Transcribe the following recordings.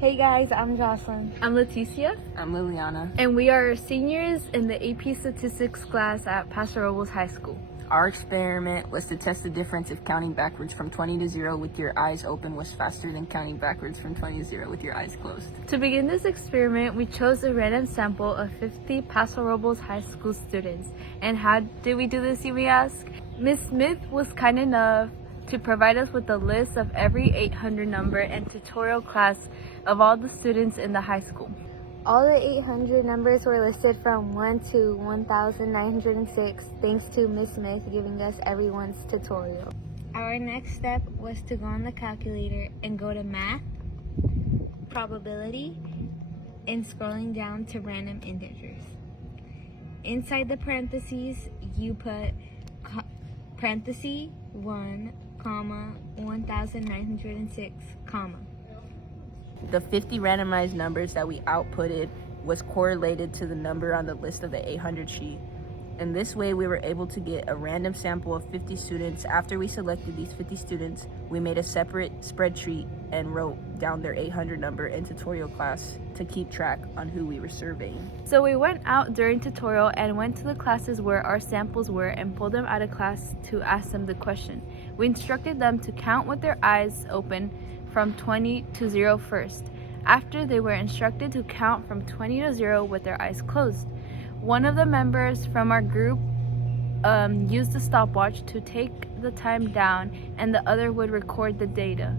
Hey guys, I'm Jocelyn. I'm Leticia. I'm Liliana. And we are seniors in the AP Statistics class at Paso Robles High School. Our experiment was to test the difference if counting backwards from 20 to 0 with your eyes open was faster than counting backwards from 20 to 0 with your eyes closed. To begin this experiment, we chose a random sample of 50 Paso Robles High School students. And how did we do this, you may ask? Ms. Smith was kind enough to provide us with a list of every 800 number and tutorial class of all the students in the high school. All the 800 numbers were listed from 1 to 1906, thanks to Ms. Smith giving us everyone's tutorial. Our next step was to go on the calculator and go to math, probability, and scrolling down to random integers. Inside the parentheses, you put parenthesis 1, comma, 1906, comma. The 50 randomized numbers that we outputted was correlated to the number on the list of the 800 sheet. In this way, we were able to get a random sample of 50 students. After we selected these 50 students, we made a separate spreadsheet and wrote down their 800 number in tutorial class to keep track on who we were surveying. So we went out during tutorial and went to the classes where our samples were and pulled them out of class to ask them the question. We instructed them to count with their eyes open from 20 to 0 first. After, they were instructed to count from 20 to 0 with their eyes closed. One of the members from our group used the stopwatch to take the time down, and the other would record the data.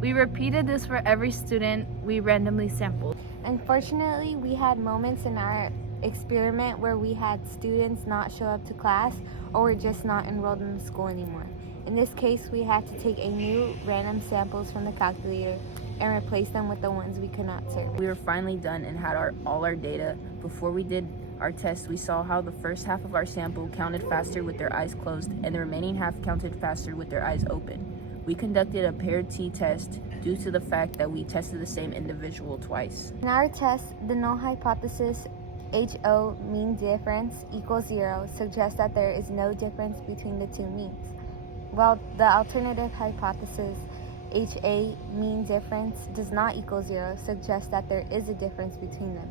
We repeated this for every student we randomly sampled. Unfortunately, we had moments in our experiment where we had students not show up to class or were just not enrolled in the school anymore. In this case, we had to take a new random samples from the calculator and replace them with the ones we could not serve. We were finally done and had all our data. Before we did our test, we saw how the first half of our sample counted faster with their eyes closed and the remaining half counted faster with their eyes open. We conducted a paired t-test due to the fact that we tested the same individual twice. In our test, the null hypothesis HO mean difference equals 0 suggests that there is no difference between the two means, while the alternative hypothesis HA mean difference does not equal 0 suggests that there is a difference between them,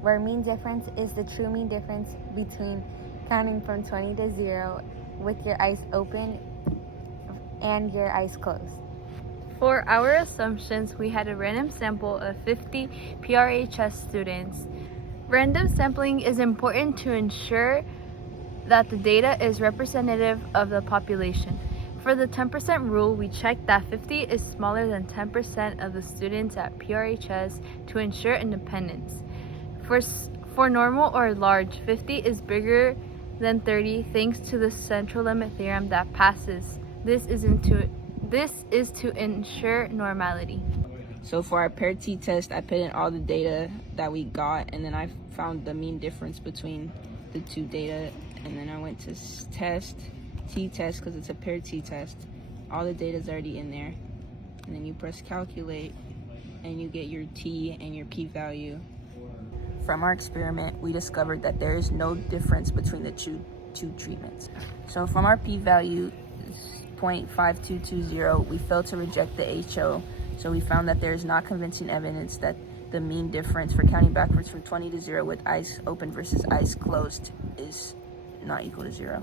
where mean difference is the true mean difference between counting from 20 to 0 with your eyes open and your eyes closed. For our assumptions, we had a random sample of 50 PRHS students. Random sampling is important to ensure that the data is representative of the population. For the 10% rule, we checked that 50 is smaller than 10% of the students at PRHS to ensure independence. For normal or large, 50 is bigger than 30 thanks to the central limit theorem that passes. This is to ensure normality. So for our paired t-test, I put in all the data that we got, and then I found the mean difference between the two data, and then I went to t-test because it's a paired t-test. All the data is already in there, and then you press calculate and you get your t and your p-value. From our experiment, we discovered that there is no difference between the two treatments. So from our p-value 0.5220, we failed to reject the HO. So we found that there is not convincing evidence that the mean difference for counting backwards from 20 to 0 with eyes open versus eyes closed is not equal to 0.